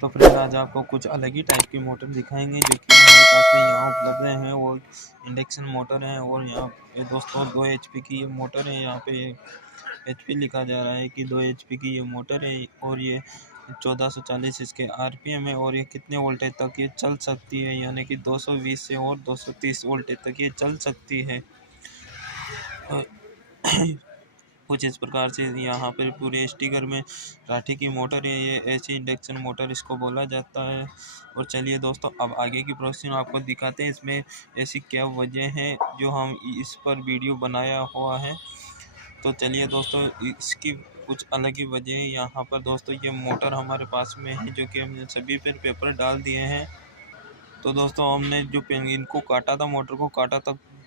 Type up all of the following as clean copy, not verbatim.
तो फ्रेंड आज आपको कुछ अलग ही टाइप की मोटर दिखाएंगे जो कि हमारे पास में यहाँ उपलब्ध हैं। वो इंडक्शन मोटर है और यहाँ पे दोस्तों 2 HP की ये मोटर है। यहाँ पे HP लिखा जा रहा है कि 2 HP की ये मोटर है और ये 1440 इसके RPM है और ये कितने वोल्टेज तक ये चल सकती है, यानी कि 220 से और 230 वोल्टेज तक ये चल सकती है। कुछ इस प्रकार से यहाँ पर पूरे स्टिकर में राठी की मोटर है। ये ऐसी इंडक्शन मोटर इसको बोला जाता है। और चलिए दोस्तों अब आगे की प्रोसेस आपको दिखाते हैं इसमें ऐसी क्या वजह है जो हम इस पर वीडियो बनाया हुआ है। तो चलिए दोस्तों इसकी कुछ अलग ही वजह है। यहाँ पर दोस्तों ये मोटर हमारे पास में है जो कि हमने सभी पर पेपर डाल दिए हैं। तो दोस्तों हमने जो पेन इनको काटा था, मोटर को काटा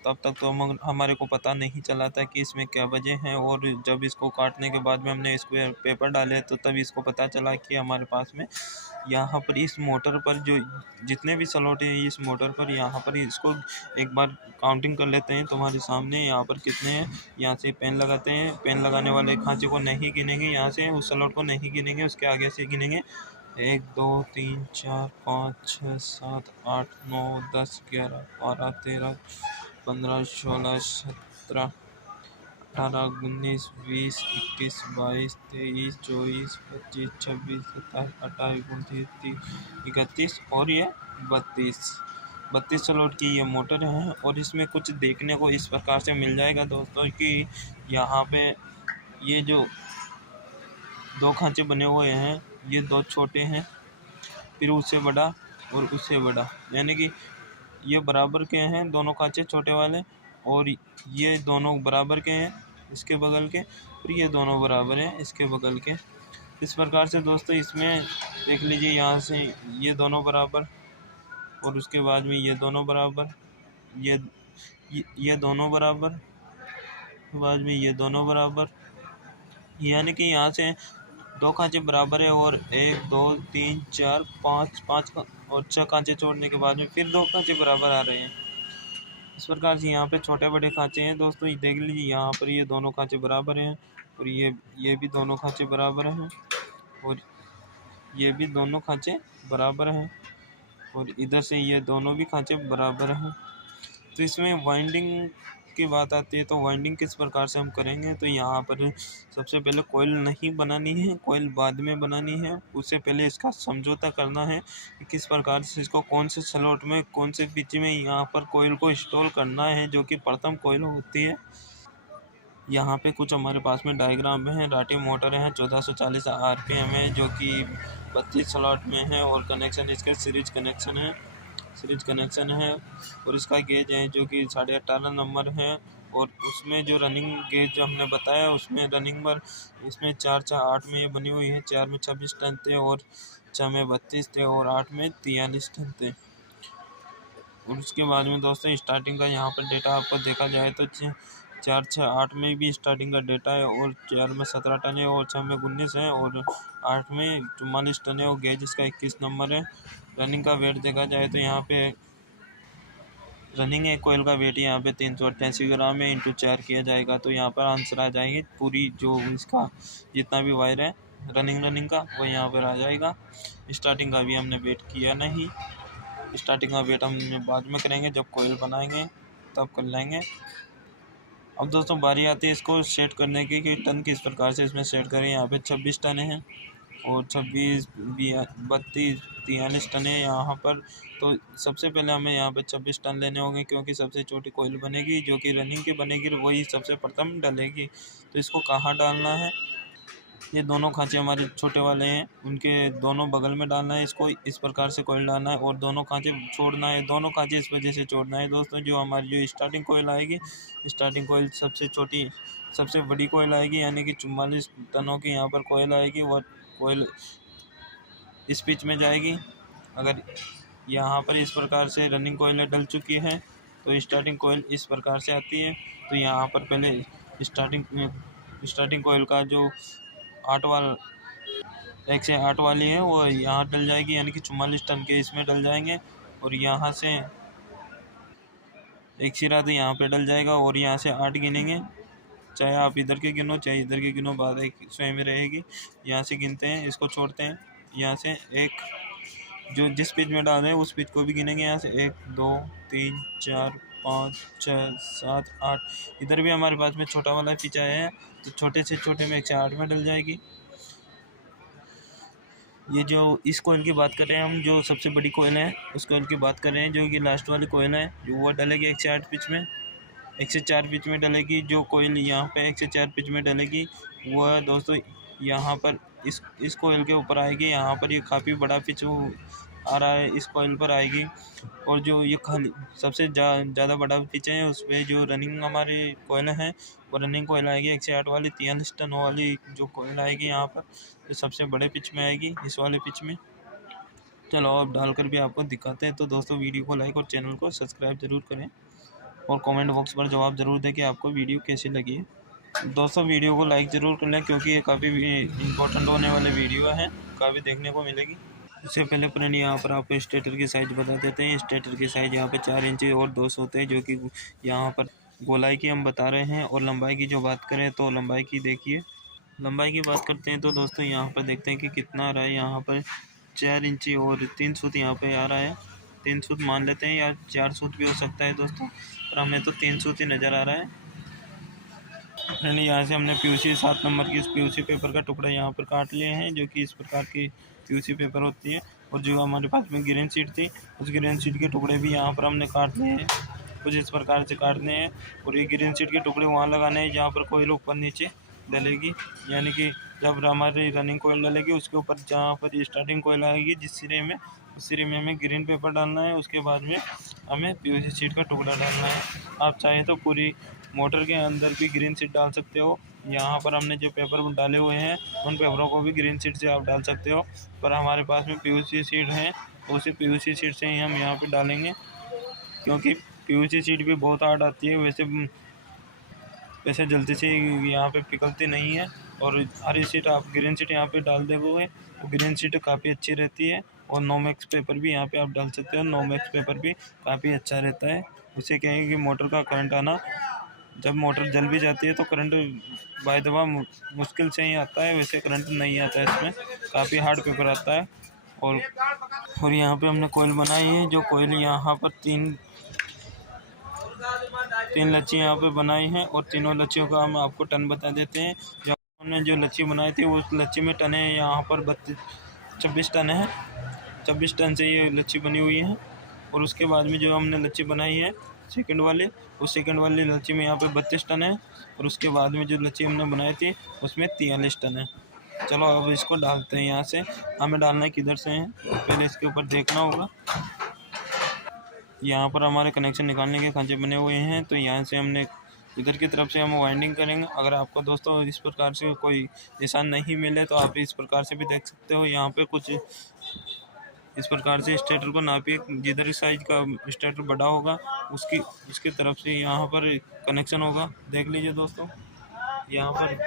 तब तक तो हमारे को पता नहीं चला था कि इसमें क्या वजह है। और जब इसको काटने के बाद में हमने इस पर पेपर डाले तो तब इसको पता चला कि हमारे पास में यहाँ पर इस मोटर पर जो जितने भी स्लॉट हैं इस मोटर पर, यहाँ पर इसको एक बार काउंटिंग कर लेते हैं तुम्हारे सामने यहाँ पर कितने हैं। यहाँ से पेन लगाते हैं, पेन लगाने वाले खांचे को नहीं गिनेंगे, यहाँ से उस स्लॉट को नहीं गिनेंगे, उसके आगे से गिनेंगे 1 2 3 4 5 6 7 8 9 10 11 12 13 15 16 17 18 19 20 21 22 23 24 25 26 27 28 29 30 31 और ये 32 स्लॉट की ये मोटर है। और इसमें कुछ देखने को इस प्रकार से मिल जाएगा दोस्तों कि यहाँ पे ये जो 2 खांचे बने हुए हैं ये 2 छोटे हैं, फिर उससे बड़ा और उससे बड़ा, यानी कि ये बराबर के हैं दोनों खांचे छोटे वाले, और ये दोनों बराबर के हैं इसके बगल के, और ये दोनों बराबर हैं इसके बगल के। इस प्रकार से दोस्तों इसमें देख लीजिए यहाँ से ये दोनों बराबर और उसके बाद में ये दोनों बराबर, ये दोनों बराबर, बाद में ये दोनों बराबर, यानी कि यहाँ से 2 खांचे बराबर है और 1 2 3 4 5 और 6 खांचे छोड़ने के बाद में फिर 2 खांचे बराबर आ रहे हैं। इस प्रकार से यहाँ पे छोटे बड़े खांचे हैं दोस्तों, ये देख लीजिए यहाँ पर ये दोनों खांचे बराबर हैं और ये भी दोनों खांचे बराबर हैं और ये भी दोनों खांचे बराबर हैं और इधर से ये दोनों भी खांचे बराबर हैं। तो इसमें वाइंडिंग की बात आती है, तो वाइंडिंग किस प्रकार से हम करेंगे। तो यहाँ पर सबसे पहले कोयल नहीं बनानी है, कोयल बाद में बनानी है। उससे पहले इसका समझौता करना है कि किस प्रकार से इसको कौन से स्लॉट में कौन से पिच में यहाँ पर कोयल को इंस्टॉल करना है, जो कि प्रथम कोयल होती है। यहाँ पे कुछ हमारे पास में डायग्राम में है। राठी मोटर है, 1440 RPM है, जो कि 32 स्लॉट में है और कनेक्शन इसके सीरीज कनेक्शन है और इसका गेज है जो कि 18.5 नंबर है। और उसमें जो रनिंग गेज जो हमने बताया उसमें रनिंग पर इसमें 4 4 8 में ये बनी हुई है। 4 में 26 टन थे और 6 में 32 थे और 8 में 43 टन थे। और उसके बाद में दोस्तों स्टार्टिंग का यहाँ पर डेटा आपको देखा जाए तो 4 6 8 में भी स्टार्टिंग का डेटा है और 4 में 17 टन है और 6 में 19 है और 8 में 44 टन है और गेज इसका 21 नंबर है। रनिंग का वेट देखा जाए तो यहाँ पे रनिंग है कोयल का वेट यहाँ पे 388 ग्राम है, इंटू 4 किया जाएगा तो यहाँ पर आंसर आ जाएंगे। पूरी जो इसका जितना भी वायर है रनिंग का वो यहाँ पर आ जाएगा। स्टार्टिंग का भी हमने वेट किया नहीं, स्टार्टिंग का वेट हम बाद में करेंगे, जब कोयल बनाएंगे तब कर लेंगे। अब दोस्तों बारी आती है इसको सेट करने की कि टन किस प्रकार से इसमें सेट करें। यहाँ पे 26 टन है और 26 32 43 टन है यहाँ पर। तो सबसे पहले हमें यहाँ पे 26 टन लेने होंगे क्योंकि सबसे छोटी कोयल बनेगी जो कि रनिंग की बनेगी, वही सबसे प्रथम डलेगी। तो इसको कहाँ डालना है, ये दोनों खांचे हमारे छोटे वाले हैं उनके दोनों बगल में डालना है। इसको इस प्रकार से कोयल डालना है और दोनों खांचे छोड़ना है। दोनों खांचे इस वजह से छोड़ना है दोस्तों, जो हमारी जो स्टार्टिंग कोयल आएगी, स्टार्टिंग कोयल सबसे छोटी सबसे बड़ी कोयल आएगी, यानी कि 44 टनों की यहाँ पर कोयल आएगी। वह कोयल इस पिच में जाएगी। अगर यहाँ पर इस प्रकार से रनिंग कोयल डल चुकी है तो स्टार्टिंग कोयल इस प्रकार से आती है। तो यहाँ पर पहले स्टार्टिंग कोयल का जो 1 से 8 वाली है वो यहाँ डल जाएगी, यानी कि 44 टन के इसमें डल जाएंगे और यहाँ से एक सिरा तो यहाँ पे डल जाएगा और यहाँ से 8 गिनेंगे, चाहे आप इधर के गिनो चाहे इधर के गिनो, बात एक स्वयं में रहेगी। यहाँ से गिनते हैं, इसको छोड़ते हैं, यहाँ से 1 जो जिस पिच में डाल रहे हैं उस पिच को भी गिनेंगे यहाँ से 1 2 3 4 5 6 7 8। इधर भी हमारे पास में छोटा वाला पिच आया है, तो छोटे से छोटे में 108 में डल जाएगी। ये जो इस कोयल की बात कर रहे हैं हम, जो सबसे बड़ी कोयल है उस कोयल की बात कर रहे हैं, जो कि लास्ट वाली कोयल है, जो वो डलेगी 108 पिच में, 104 पिच में डलेगी। जो कोयल यहाँ पे 104 पिच में डलेगी वह दोस्तों यहाँ पर इस कोयल के ऊपर आएगी। यहाँ पर ये काफ़ी बड़ा पिच आ रहा है, इस कोयल पर आएगी। और जो ये खाली सबसे ज़्यादा बड़ा पिच है उस पर जो रनिंग हमारी कोयल है वो रनिंग कोयल आएगी 108 वाली 43 टन वाली जो कोयल आएगी यहाँ पर, जो सबसे बड़े पिच में आएगी इस वाले पिच में। चलो अब डालकर भी आपको दिखाते हैं। तो दोस्तों वीडियो को लाइक और चैनल को सब्सक्राइब ज़रूर करें और कमेंट बॉक्स पर जवाब ज़रूर दें कि आपको वीडियो कैसी लगी है। दोस्तों वीडियो को लाइक ज़रूर कर लें क्योंकि ये काफ़ी इंपॉर्टेंट होने वाले वीडियो है, काफ़ी देखने को मिलेगी। इससे पहले फ्रेंड यहाँ पर आपको स्टेटर की साइज़ बता देते हैं। स्टेटर की साइज़ यहाँ पे 4 इंच और 2 होते हैं, जो कि यहाँ पर गोलाई की हम बता रहे हैं। और लंबाई की जो बात करें तो लंबाई की देखिए, लंबाई की बात करते हैं तो दोस्तों यहाँ पर देखते हैं कि कितना आ रहा है। यहाँ पर 4 इंची और 3 सूत यहाँ पे आ रहा है। 3 सूत मान लेते हैं या 4 सूत भी हो सकता है दोस्तों, पर हमें तो 3 सूत ही नज़र आ रहा है। फ्रेंड यहाँ से हमने पीयूसी 7 नंबर की इस पीयूसी पेपर का टुकड़ा यहाँ पर काट लिए हैं, जो कि इस प्रकार की पीयूसी पेपर होती है। और जो हमारे पास में ग्रीन शीट थी उस ग्रीन शीट के टुकड़े भी यहाँ पर हमने काट लिए हैं, कुछ इस प्रकार से काटने हैं। और ये ग्रीन शीट के टुकड़े वहाँ लगाने हैं जहाँ पर कोयल ऊपर नीचे डलेगी, यानी कि जब हमारी रनिंग कोयल डलेगी उसके ऊपर जहाँ पर स्टार्टिंग कोयल आएगी जिस सिरे में, उस सिरे में हमें ग्रीन पेपर डालना है। उसके बाद में हमें पीयूसी शीट का टुकड़ा डालना है। आप चाहें तो पूरी मोटर के अंदर भी ग्रीन शीट डाल सकते हो। यहाँ पर हमने जो पेपर डाले हुए हैं उन पेपरों को भी ग्रीन शीट से आप डाल सकते हो, पर हमारे पास में पीयूसी शीट है तो उसी पीयूसी शीट से ही हम यहाँ पे डालेंगे, क्योंकि पीयूसी शीट भी बहुत हार्ड आती है। वैसे जल्दी से यहाँ पे पिघलती नहीं है। और हरी शीट आप ग्रीन शीट यहाँ पे डाल दोगे तो ग्रीन शीट काफ़ी अच्छी रहती है। और नोमेक्स पेपर भी यहाँ पे आप डाल सकते हो, नोमेक्स पेपर भी काफ़ी अच्छा रहता है। उससे क्या है कि मोटर का करंट आना, जब मोटर जल भी जाती है तो करंट बाय दफ़ा मुश्किल से ही आता है, वैसे करंट नहीं आता है इसमें, काफ़ी हार्ड पेपर आता है। और यहाँ पे हमने कोयल बनाई है, जो कोयल यहाँ पर तीन लच्छी यहाँ पे बनाई हैं। और तीनों लच्छियों का हम आपको टन बता देते हैं। जब हमने जो लच्छी बनाई थी उस लच्छी में टन है यहाँ पर 26 टन है, 26 टन से ये लच्छी बनी हुई है। और उसके बाद में जो हमने लच्छी बनाई है सेकंड वाले, उस सेकंड वाली लच्छी में यहाँ पे 32 टन है। और उसके बाद में जो लच्छी हमने बनाई थी उसमें 43 टन है। चलो अब इसको डालते हैं। यहाँ से हमें डालना है किधर से है, पहले इसके ऊपर देखना होगा। यहाँ पर हमारे कनेक्शन निकालने के खांचे बने हुए हैं, तो यहाँ से हमने इधर की तरफ से हम वाइंडिंग करेंगे। अगर आपको दोस्तों इस प्रकार से कोई निशान नहीं मिले तो आप इस प्रकार से भी देख सकते हो। यहाँ पे कुछ इस प्रकार से स्टेटर को नापिए, जिधर साइज का स्टेटर बड़ा होगा उसकी तरफ से यहाँ पर कनेक्शन होगा। देख लीजिए दोस्तों यहाँ पर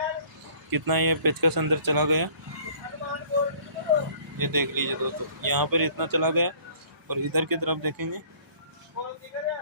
कितना ये पेचकस अंदर चला गया, ये देख लीजिए दोस्तों यहाँ पर इतना चला गया। और इधर की तरफ देखेंगे,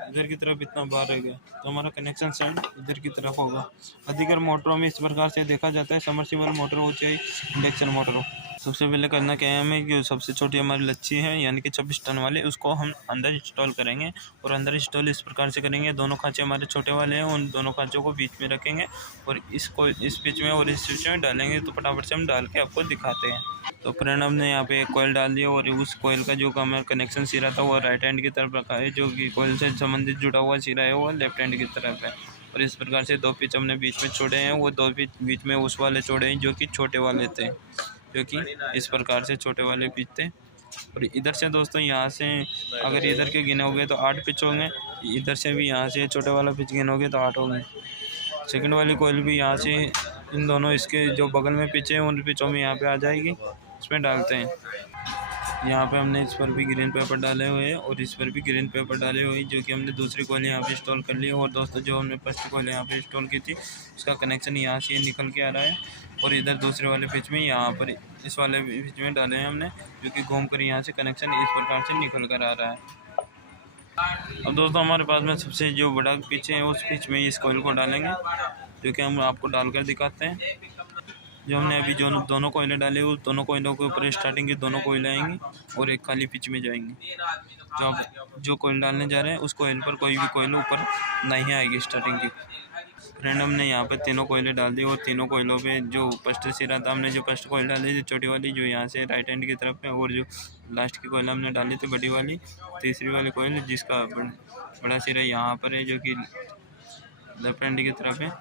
इधर की तरफ इतना बाहर रह गया, तो हमारा कनेक्शन साइड इधर की तरफ होगा। अधिकतर मोटरों में इस प्रकार से देखा जाता है, समर्सिबल मोटर हो चाहे इंडक्शन मोटर हो। सबसे पहले करना क्या है हमें, कि सबसे छोटी हमारी लच्छी है यानी कि 26 टन वाले, उसको हम अंदर इंस्टॉल करेंगे। और अंदर इंस्टॉल इस प्रकार से करेंगे, दोनों खांचे हमारे छोटे वाले हैं, उन दोनों खांचों को बीच में रखेंगे और इसको इस बीच में और इस बीच में डालेंगे। तो फटाफट से हम डाल के आपको दिखाते हैं। तो फ्रेंड हमने यहाँ पे एक कोयल डाल दिया और उस कोयल का जो हमें कनेक्शन सिरा था वो राइट हैंड की तरफ रखा है, जो कि कोयल से संबंधित जुड़ा हुआ सिरा है वो लेफ्ट हैंड की तरफ है। और इस प्रकार से 2 पिच हमने बीच में छोड़े हैं, वो 2 पिच बीच में उस वाले छोड़े हैं जो कि छोटे वाले थे, जो कि इस प्रकार से छोटे वाले पिच थे। और इधर से दोस्तों यहाँ से अगर इधर के गिनोगे तो 8 पिच होंगे, इधर से भी यहाँ से छोटे वाला पिच गिनोगे तो 8 होंगे। सेकंड वाली कोयल भी यहाँ से इन दोनों इसके जो बगल में पिच हैं उन पिचों में यहाँ पे आ जाएगी, उसमें डालते हैं। यहाँ पे हमने इस पर भी ग्रीन पेपर डाले हुए हैं और इस पर भी ग्रीन पेपर डाले हुए हैं, जो कि हमने दूसरी कोयल यहाँ पे इंस्टॉल कर ली है। और दोस्तों जो हमने फर्स्ट कोयल यहाँ पे इंस्टॉल की थी उसका कनेक्शन यहाँ से निकल के आ रहा है। और इधर दूसरे वाले पिच में यहाँ पर इस वाले पिच में डाले हैं हमने, जो कि घूम कर यहाँ से कनेक्शन इस प्रकार से निकल कर आ रहा है। अब दोस्तों हमारे पास में सबसे जो बड़ा पिच है उस पिच में इस कोयल को डालेंगे, जो कि हम आपको डालकर दिखाते हैं। जो हमने अभी जो दोनों कोयले डाले उस दोनों कोयलों के ऊपर स्टार्टिंग के दोनों कोयले आएंगे और एक खाली पिच में जाएंगे। तो अब जो कोयल डालने जा रहे हैं उस कोयल पर कोई भी कोयल ऊपर नहीं आएगी स्टार्टिंग की। फ्रेंड हमने यहाँ पर तीनों कोयले डाल दिए और तीनों कोयलों पे जो फर्स्ट सिरा था हमने जो फर्स्ट कोयल डाली थी छोटी वाली जो यहाँ से राइट हैंड की तरफ है, और जो लास्ट की कोयल हमने डाली थी बड़ी वाली तीसरी वाली कोयल जिसका बड़ा सिरा यहाँ पर है जो कि लेफ्ट हैंड की तरफ है।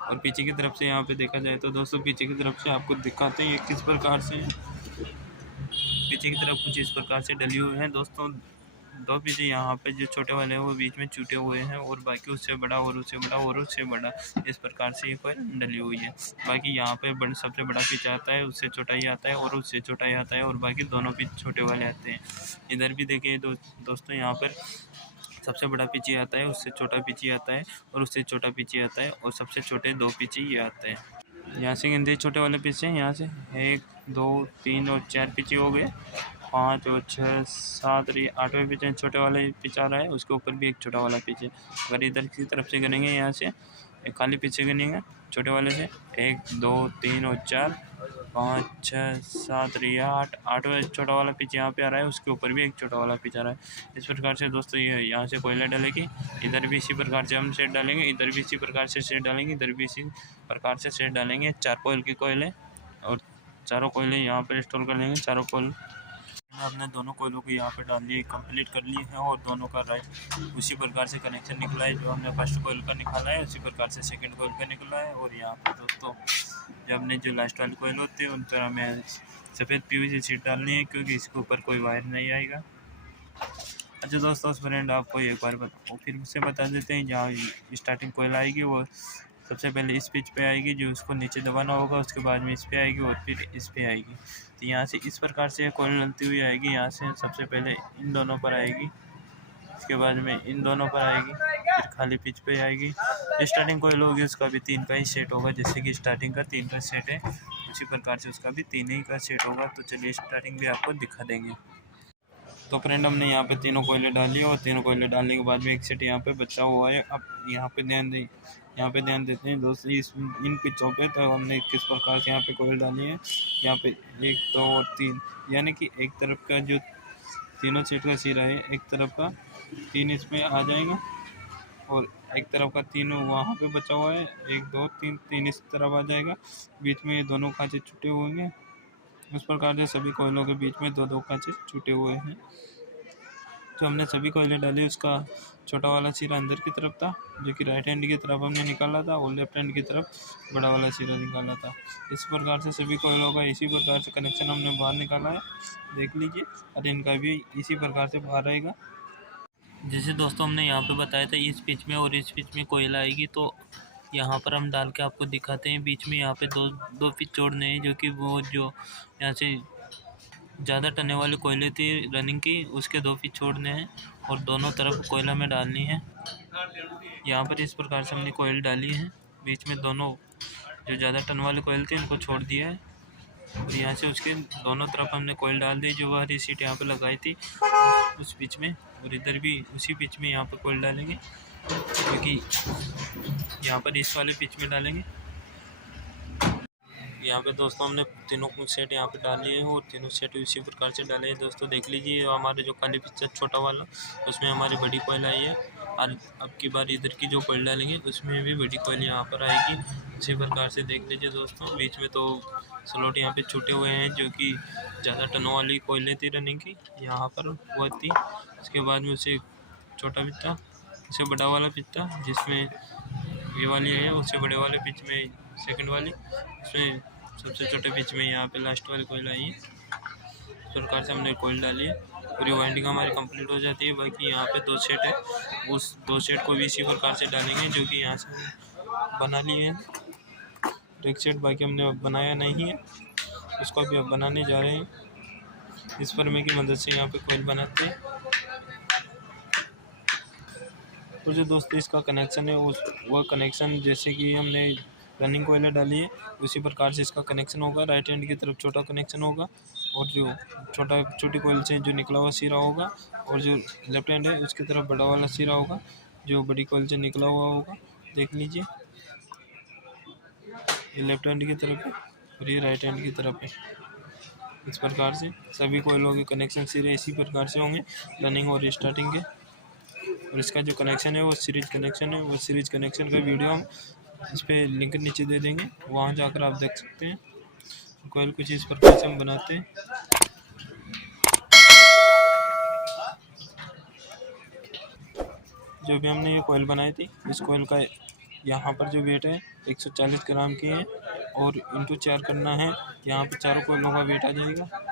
और पीछे की तरफ से यहाँ पे देखा जाए तो दोस्तों पीछे की तरफ से आपको दिखाते हैं किस प्रकार से पीछे की तरफ कुछ इस प्रकार से डली हुई हैं दोस्तों। दो पीछे यहाँ पे जो छोटे वाले हैं वो बीच में छूटे हुए हैं और बाकी उससे बड़ा और उससे बड़ा और उससे बड़ा इस प्रकार से ये कोयल डली हुई है। बाकी यहाँ पे सबसे बड़ा पिच आता है, उससे छोटा ही आता है और उससे छोटा ही आता है और बाकी दोनों पिच छोटे वाले आते हैं। इधर भी देखिए दोस्तों यहाँ पर सबसे बड़ा पिची आता है, उससे छोटा पिची आता है और उससे छोटा पिची आता है और सबसे छोटे दो पिची ये आते हैं। यहाँ से गिनती छोटे वाले पिच हैं, यहाँ से 1 2 3 और 4 पिची हो गए, 5 और 6 7 और 8वें पिच है छोटे वाले पिच आ रहा है, उसके ऊपर भी एक छोटा वाला पिच है। अगर इधर की तरफ से गिनेंगे यहाँ से एक खाली पिच गिनेंगे छोटे वाले से 1 2 3 और 4 5 6 7 और 8 8वां छोटा वाला पिच यहाँ पे आ रहा है, उसके ऊपर भी एक छोटा वाला पिच आ रहा है। इस प्रकार से दोस्तों ये यहाँ से कोयला डालेगी, इधर भी इसी प्रकार से हम सेट डालेंगे, इधर भी इसी प्रकार से सेट डालेंगे, इधर भी इसी प्रकार से सेट डालेंगे। 4 कोयल की कोयले और चारों कोयले यहाँ पर इंस्टॉल कर लेंगे। चारों कोयल हमने दोनों कोयलों को यहाँ पे डाल लिए कंप्लीट कर लिए हैं और दोनों का राइट उसी प्रकार से कनेक्शन निकला है। जो हमने फर्स्ट कोयल का निकाला है उसी प्रकार से सेकंड कोयल का निकला है। और यहाँ पे दोस्तों जब हमने जो लास्ट वाली कोयल होती है उन पर हमें सफ़ेद पीवीसी शीट डालनी है क्योंकि इसके ऊपर कोई वायर नहीं आएगा। अच्छा दोस्तों फ्रेंड आपको एक बार फिर से बता देते हैं, जहाँ स्टार्टिंग कोयल आएगी वो सबसे पहले इस पिच पे आएगी, जो उसको नीचे दबाना होगा, उसके बाद में इस पे आएगी और फिर इस पे आएगी। तो यहाँ से इस प्रकार से कोयल डलती हुई आएगी। यहाँ से सबसे पहले इन दोनों पर आएगी, इसके बाद में इन दोनों पर आएगी, फिर खाली पिच पे आएगी। स्टार्टिंग कोयल होगी उसका भी 3 का ही सेट होगा, जैसे कि स्टार्टिंग का 3 का सेट है उसी प्रकार से उसका भी 3 ही का सेट होगा। तो चलिए स्टार्टिंग भी आपको दिखा देंगे। तो फ्रेंड हमने यहाँ पे तीनों कोयले डाल लिए और तीनों कोयले डालने के बाद में एक सेट यहाँ पे बचा हुआ है। अब यहाँ पे ध्यान देते हैं दोस्तों इन पिचों पे। तो हमने किस प्रकार से यहाँ पे कोयल डाली है, यहाँ पे 1 2 और 3 यानी कि एक तरफ का जो तीनों सेट का सिरा है एक तरफ का 3 इसमें आ जाएगा और एक तरफ का 3 वहाँ पे बचा हुआ है, 1 2 3 इस तरफ आ जाएगा। बीच में ये दोनों खांचे छूटे हुए हैं, उस प्रकार से सभी कोयलों के बीच में दो खांचे छूटे हुए हैं। जो हमने सभी कोयले डाली उसका छोटा वाला सिरा अंदर की तरफ था, जो कि राइट हैंड की तरफ हमने निकाला था और लेफ्ट हैंड की तरफ बड़ा वाला सिरा निकाला था। इस प्रकार से सभी कोयलों का इसी प्रकार से कनेक्शन हमने बाहर निकाला है, देख लीजिए। और इनका भी इसी प्रकार से बाहर रहेगा। जैसे दोस्तों हमने यहाँ पे बताया था इस पिच में और इस पिच में कोयल आएगी, तो यहाँ पर हम डाल के आपको दिखाते हैं। बीच में यहाँ पे दो पिच जोड़ने हैं, जो कि वो जो यहाँ से ज़्यादा टने वाले कोयले थी रनिंग की उसके 2 पिच छोड़ने हैं और दोनों तरफ कोयला में डालनी है। यहाँ पर इस प्रकार से हमने कोयल डाली है, बीच में दोनों जो ज़्यादा टन वाले कोयल थे उनको छोड़ दिया है और यहाँ से उसके दोनों तरफ हमने कोयल डाल दी। जो हरी सीट यहाँ पे लगाई थी उस पिच में, और इधर भी उसी पिच में यहाँ पर कोयल डालेंगे, क्योंकि यहाँ पर इस वाले पिच में डालेंगे। यहाँ पे दोस्तों हमने तीनों सेट यहाँ पे डाल लिए हैं और तीनों सेट इसी प्रकार से डाले हैं। दोस्तों देख लीजिए हमारे जो काली पिक्चर छोटा वाला उसमें हमारी बड़ी कोयल आई है, और अब की बार इधर की जो कोयल डालेंगे उसमें भी बड़ी कोयल यहाँ पर आएगी। इसी प्रकार से देख लीजिए दोस्तों। बीच में तो स्लॉट यहाँ पे छूटे हुए हैं, जो कि ज़्यादा टनों वाली कोयलें थी रनिंग की, यहाँ पर वो थी। उसके बाद में उसे छोटा पिच था, उससे बड़ा वाला पिच था जिसमें ये वाली है, उससे बड़े वाले पिच में सेकंड वाली, उसमें सबसे छोटे पिच में यहाँ पे लास्ट वाली कोयल आई है। इस प्रकार से हमने कोयल डाली है और ये वाइंडिंग हमारी कंप्लीट हो जाती है। बाकी यहाँ पे 2 सेट है, उस 2 सेट को भी इसी प्रकार से डालेंगे, जो कि यहाँ से बना लिए हैं। एक सेट बाकी हमने बनाया नहीं है, उसको भी अब बनाने जा रहे हैं। इस फर्मे की मदद से यहाँ पे कोयल बनाते हैं। तो जो दोस्तों इसका कनेक्शन है वह कनेक्शन जैसे कि हमने रनिंग कोयला डाली है उसी प्रकार से इसका कनेक्शन होगा। राइट हैंड की तरफ छोटा कनेक्शन होगा और जो छोटी कोयल से जो निकला हुआ सिरा होगा, और जो लेफ्ट हैंड है उसकी तरफ बड़ा वाला सिरा होगा जो बड़ी कोयल से निकला हुआ होगा। देख लीजिए ये लेफ्ट हैंड की तरफ है और ये राइट हैंड की तरफ है। इस प्रकार से सभी कोयलों के कनेक्शन सिरे इसी प्रकार से होंगे, रनिंग और स्टार्टिंग के। और इसका जो कनेक्शन है वो सीरीज कनेक्शन है। वो सीरीज कनेक्शन का वीडियो हम इस पर लिंक नीचे दे देंगे, वहाँ जाकर आप देख सकते हैं। कोयल कुछ इस प्रकार से हम बनाते हैं। जो भी हमने ये कोयल बनाई थी, इस कोयल का यहाँ पर जो वेट है 140 ग्राम की है, और इंटू 4 करना है। यहाँ पर चारों कोयलों का वेट आ जाएगा।